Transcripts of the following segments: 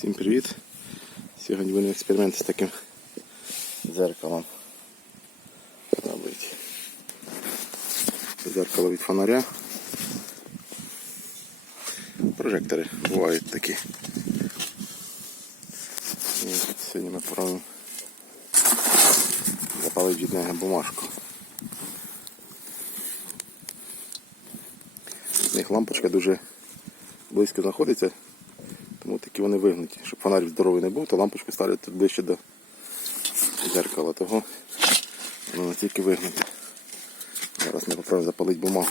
Всім привіт! Сьогодні будемо експеримент з таким дзеркалом робити. Дзеркало від фонаря. Прожектори бувають такі. І сьогодні ми попробуємо запалити від нього бумажку. В них лампочка дуже близько знаходиться, такі вони вигнуті. Щоб фонарь здоровий не був, то лампочку ставлять тут ближче до дзеркала. Того воно настільки вигнуті. Зараз не попробую запалити бумагу.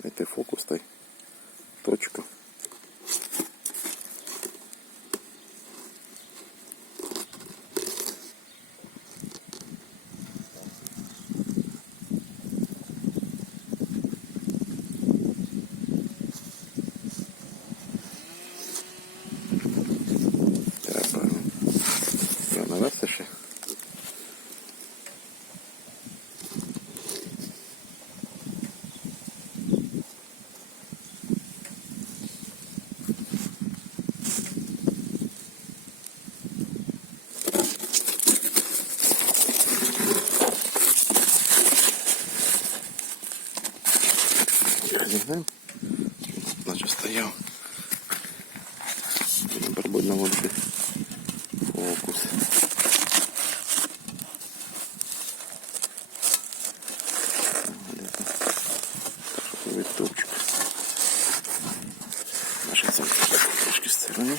Знайти фокус та й точку. рядом з ним, наче стояв. Бербудь на лунці. Фокус. Топчик. Наші центр трошки з сторони.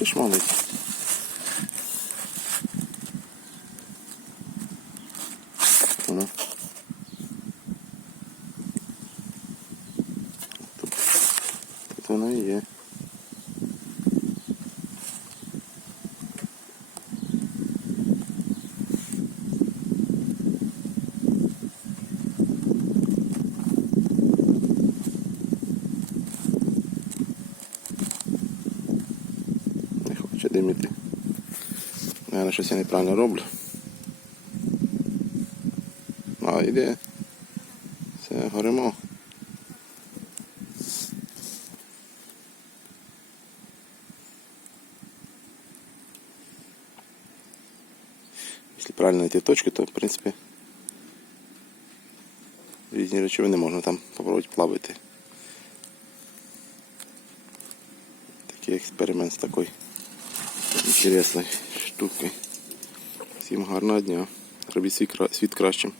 Хочеш малить? Ну. Тут, тут воно і є. Хоче диміти. Наверно, щось я неправильно роблю. А, йде. Все, горимо. Якщо правильно знайти точку, то в принципі різні речовини можна там попробувати плавити. Такий експеримент з такою інтересною штуки. Всім гарного дня. Робіть світ кращим.